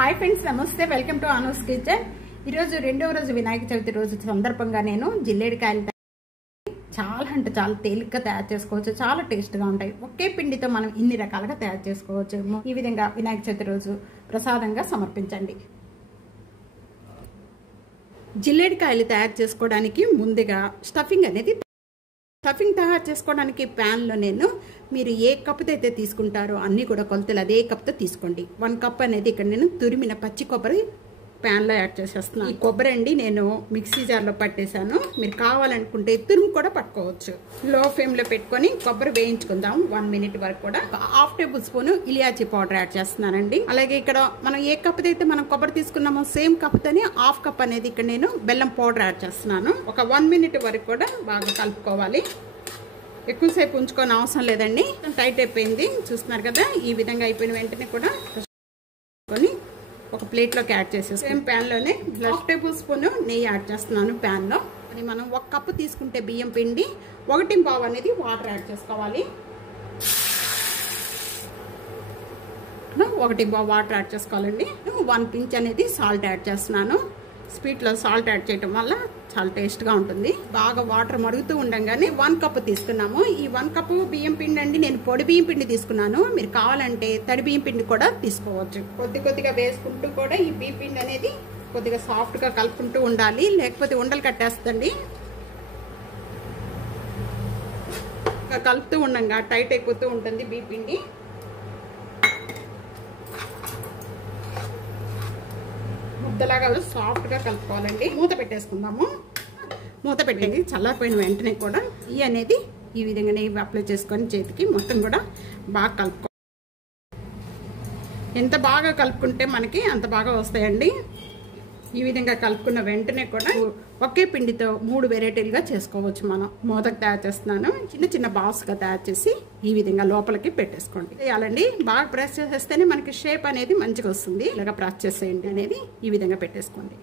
Hi friends, నమస్తే. Welcome to Anu's kitchen. ఈరోజు రెండవ రోజు వినాయక చవితి రోజు సందర్భంగా నేను జిల్లేడికాయలు చాలా అంటే చాలా తేలిగ్గా తయారు చేసుకోవచ్చు. చాలా టేస్ట్గా ఉంటాయి. ఒకే పిండితో మనం ఇన్ని రకాలుగా తయారు చేసుకోవచ్చు. ఈ విధంగా వినాయక చవితి రోజు ప్రసాదంగా సమర్పించండి. జిల్లేడికాయలు తయారు చేసుకోవడానికి ముందుగా స్టఫింగ్ తయారు చేసుకోవడానికి ప్యాన్లో మీరు ఏ కప్పుతో అయితే తీసుకుంటారో అన్నీ కూడా కొలతలు అదే కప్తో తీసుకోండి. 1 కప్ అనేది ఇక్కడ నేను తురిమిన పచ్చి కొబ్బరి ప్యాన్లో యాడ్ చేసేస్తున్నాను. ఈ కొబ్బరి అండి నేను మిక్సీ జార్లో పట్టేశాను. మీరు కావాలనుకుంటే తురుము కూడా పట్టుకోవచ్చు. లో ఫ్లేమ్లో పెట్టుకొని కొబ్బరి వేయించుకుందాం 1 మినిట్ వరకు కూడా. 1/2 టేబుల్ స్పూన్ ఇలాచీ పౌడర్ యాడ్ చేస్తున్నానండి. అలాగే ఇక్కడ మనం ఏ కప్తో అయితే మనం కొబ్బరి తీసుకున్నామో సేమ్ కప్తోనే 1/2 కప్ అనేది ఇక్కడ నేను బెల్లం పౌడర్ యాడ్ చేస్తున్నాను. ఒక 1 మినిట్ వరకు కూడా బాగా కలుపుకోవాలి. ఎక్కువసేపు ఉంచుకొని అవసరం లేదండి. టైట్ అయిపోయింది చూస్తున్నారు కదా. ఈ విధంగా అయిపోయిన వెంటనే కూడా ఒక ప్లేట్లోకి యాడ్ చేసేసి సేమ్ ప్యాన్లోనే 1/2 టేబుల్ స్పూన్ నెయ్యి యాడ్ చేస్తున్నాను ప్యాన్లో. అది మనం 1 కప్పు తీసుకుంటే బియ్యం పిండి 1.5 అనేది వాటర్ యాడ్ చేసుకోవాలి. 1.5 వాటర్ యాడ్ చేసుకోవాలండి. 1 పించ్ అనేది సాల్ట్ యాడ్ చేస్తున్నాను. స్వీట్లో సాల్ట్ యాడ్ చేయడం వల్ల చాలా టేస్ట్గా ఉంటుంది. బాగా వాటర్ మరుగుతూ ఉండగానే 1 కప్పు తీసుకున్నాము. ఈ 1 కప్పు బియ్యం పిండి అండి నేను పొడి బియ్యం పిండి తీసుకున్నాను. మీరు కావాలంటే తడి బియ్యం పిండి కూడా తీసుకోవచ్చు. కొద్దిగా వేసుకుంటూ కూడా ఈ బియ్యం పిండి అనేది కొద్దిగా సాఫ్ట్గా కలుపుకుంటూ ఉండాలి, లేకపోతే ఉండలు కట్టేస్తుంది. కలుపుతూ ఉండగా టైట్ అయిపోతూ ఉంటుంది బియ్యం పిండి. ముద్దలాగా సాఫ్ట్గా కలుపుకోవాలండి. మూత పెట్టేసుకుందాము. మూత పెట్టేది చల్లారిపోయిన వెంటనే కూడా ఈ అనేది ఈ విధంగా నెయ్యి అప్లై చేసుకొని చేతికి మొత్తం కూడా బాగా కలుపుకో. ఎంత బాగా కలుపుకుంటే మనకి అంత బాగా వస్తాయండి. ఈ విధంగా కలుపుకున్న వెంటనే కూడా ఒకే పిండితో 3 వెరైటీలుగా చేసుకోవచ్చు. మనం మోదక్ తయారు చేస్తున్నాను. చిన్న బాల్స్గా తయారు చేసి ఈ విధంగా లోపలికి పెట్టేసుకోండి. చేయాలండి. బాగా ప్రెస్ చేసేస్తేనే మనకి షేప్ అనేది మంచిగా వస్తుంది. ఇలాగా ప్రెస్ చేసేయండి అనేది ఈ విధంగా పెట్టేసుకోండి.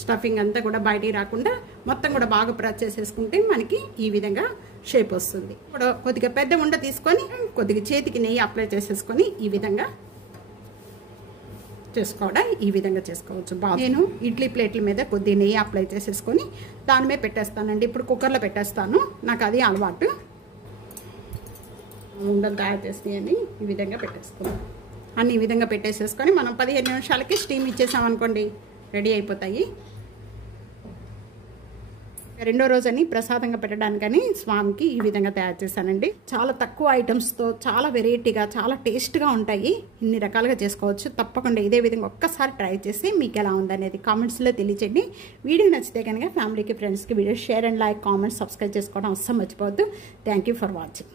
స్టఫింగ్ అంతా కూడా బయటికి రాకుండా మొత్తం కూడా బాగా ప్రెస్ చేసేసుకుంటే మనకి ఈ విధంగా షేప్ వస్తుంది. ఇప్పుడు కొద్దిగా పెద్ద ఉండ తీసుకొని కొద్దిగా చేతికి నెయ్యి అప్లై చేసేసుకొని ఈ విధంగా చేసుకోవడం ఈ విధంగా చేసుకోవచ్చు. నేను ఇడ్లీ ప్లేట్ల మీద కొద్దిగా నెయ్యి అప్లై చేసేసుకొని దాని మీద పెట్టేస్తానండి. ఇప్పుడు కుక్కర్లో పెట్టేస్తాను. నాకు అది అలవాటు. ఉండలు తయారు చేసి ఈ విధంగా పెట్టేసుకున్నాను. అన్ని ఈ విధంగా పెట్టేసేసుకొని మనం 15 నిమిషాలకి స్టీమ్ ఇచ్చేసామనుకోండి రెడీ అయిపోతాయి. రెండో రోజని ప్రసాదంగా పెట్టడానికని స్వామికి ఈ విధంగా తయారు చేశానండి. చాలా తక్కువ ఐటమ్స్తో చాలా వెరైటీగా చాలా టేస్ట్గా ఉంటాయి. ఇన్ని రకాలుగా చేసుకోవచ్చు. తప్పకుండా ఇదే విధంగా ఒక్కసారి ట్రై చేసి మీకు ఎలా ఉందనేది కామెంట్స్లో తెలియచేయండి. వీడియో నచ్చితే కనుక ఫ్యామిలీకి ఫ్రెండ్స్కి video share and like comment subscribe చేసుకోవడం అస్సలు మర్చిపోవద్దు. Thank you for watching.